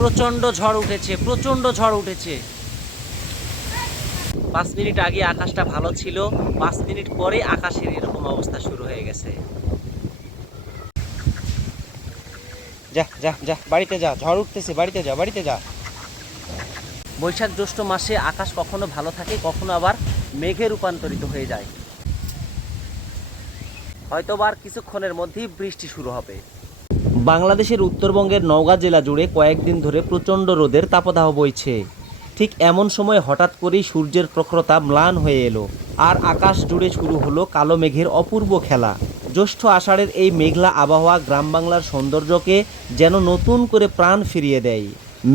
প্রচন্ড ঝড় উঠেছে, প্রচন্ড ঝড় উঠেছে। 5 মিনিট আগে আকাশটা ভালো ছিল, 5 মিনিট পরে আকাশের এরকম অবস্থা শুরু হয়ে গেছে। যা যা যা, বাড়িতে যা, ঝড় উঠতেছে, বাড়িতে যা, বাড়িতে যা। বৈশাখ জ্যৈষ্ঠ মাসে আকাশ কখনো ভালো থাকে, কখনো আবার মেঘে রূপান্তরিত হয়ে যায়। হয়তোবার কিছুক্ষণের মধ্যেই বৃষ্টি শুরু হবে। বাংলাদেশের উত্তরবঙ্গের নওগাঁ জেলা জুড়ে কয়েকদিন ধরে প্রচণ্ড রোদের তাপদাহ বইছে। ঠিক এমন সময় হঠাৎ করেই সূর্যের প্রখরতা ম্লান হয়ে এলো, আর আকাশ জুড়ে শুরু হলো কালো মেঘের অপূর্ব খেলা। জ্যৈষ্ঠ আষাঢ়ের এই মেঘলা আবহাওয়া গ্রাম বাংলার সৌন্দর্যকে যেন নতুন করে প্রাণ ফিরিয়ে দেয়।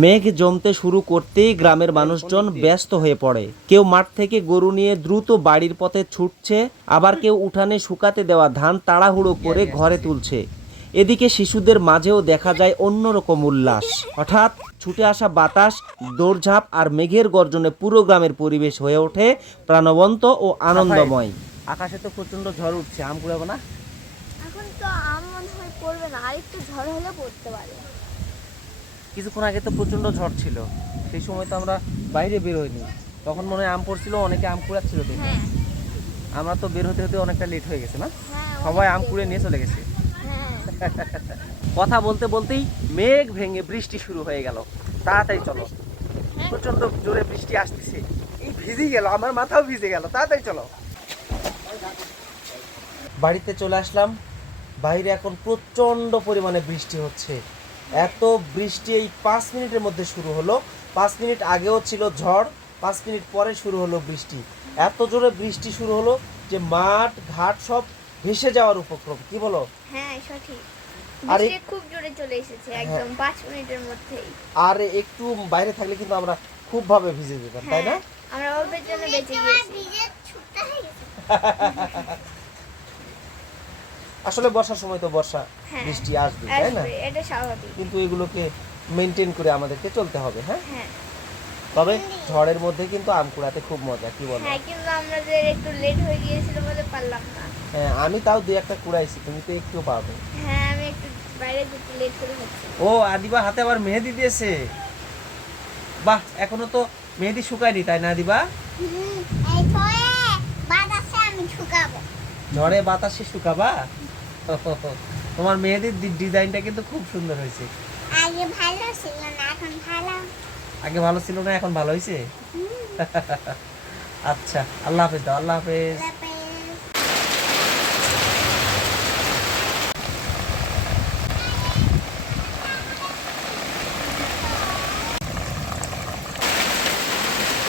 মেঘ জমতে শুরু করতেই গ্রামের মানুষজন ব্যস্ত হয়ে পড়ে। কেউ মাঠ থেকে গরু নিয়ে দ্রুত বাড়ির পথে ছুটছে, আবার কেউ উঠানে শুকাতে দেওয়া ধান তাড়াহুড়ো করে ঘরে তুলছে। এদিকে শিশুদের মাঝেও দেখা যায় অন্যরকম উল্লাস। হঠাৎ ছুটে আসা বাতাস, দৌড়ঝাঁপ আর মেঘের গর্জনে পুরো গ্রামের পরিবেশ হয়ে ওঠে প্রাণবন্ত ও আনন্দময়। আকাশে তো প্রচন্ড ঝড় উঠছে, আম কুড়াবো না? এখন তো আম মনে হয় পড়বে না, আর একটু ঝড় হলে পড়তে পারে। কিছুক্ষণ আগে তো প্রচন্ড ঝড় ছিল, সেই সময় তো আমরা বাইরে বের হইনি, তখন মনে হয় আম পড়ছিল, অনেকে আম কুড়াচ্ছিল দেখে। হ্যাঁ আমরা তো বের হতে হতে অনেকটা লেট হয়ে গেছে না? হ্যাঁ, সবাই আম অনেক কুড়ে নিয়ে চলে গেছে। হ্যাঁ কথা বলতে বলতেই মেঘ ভেঙে বৃষ্টি শুরু হয়ে গেল। তাড়াতাড়ি চলো, প্রচন্ড জোরে বৃষ্টি আসতেছে। এই ভিজে গেল, আমার মাথাও ভিজে গেল, তাড়াতাড়ি চলো। বাড়িতে চলে আসলাম, বাইরে এখন প্রচন্ড পরিমাণে বৃষ্টি হচ্ছে। এত বৃষ্টি এই 5 মিনিটের মধ্যে শুরু হলো। 5 মিনিট আগেও ছিল ঝড়, 5 মিনিট পরে শুরু হলো বৃষ্টি। এত জোরে বৃষ্টি শুরু হলো যে মাঠ ঘাট সব ভেসে যাওয়ার উপক্রম। কি বলো? হ্যাঁ সঠিক, আর বৃষ্টি খুব জোরে চলে এসেছে একদম 5 মিনিটের মধ্যেই। আর একটু বাইরে থাকলে কিন্তু আমরা খুব ভাবে ভিজে যেতাম, তাই না? হ্যাঁ, আমরা অল্পের জন্য বেঁচে গিয়েছি। আসলে বর্ষার সময় তো বর্ষা হ্যাঁ, বৃষ্টি আসবে, তাই না? আসবে, এটা স্বাভাবিক। কিন্তু এগুলোকে মেনটেন করে আমাদেরকে চলতে হবে। হ্যাঁ, হ্যাঁ তবে ঝড়ের মধ্যে কিন্তু আম কুড়াতে খুব মজা। কি বলো? হ্যাঁ, কিন্তু আমরা যে একটু লেট হয়ে গিয়েছিল বলে পারলাম না। হ্যাঁ, আমি তাও 2-1টা কুড়াইছি, তুমি তো একটু পাবে। হ্যাঁ, আমি একটু বাইরে যেতে লেট করে হচ্ছে। ও, আদিবা হাতে আবার মেহেদি দিয়েছে। বাহ, এখনো তো মেহেদি শুকায়নি, তাই না আদিবা? এই ঝড়ে বাতাসে আমি শুকাবো। ঝড়ে বাতাসে শুকাবা? তোমার মেহেদির ডিজাইনটা কিন্তু খুব সুন্দর হয়েছে। আগে ভালো ছিল না, এখন ভালো। আগে ভালো ছিল না, এখন ভালো হয়েছে। আচ্ছা, আল্লাহ হাফেজ দাও। আল্লাহ হাফেজ।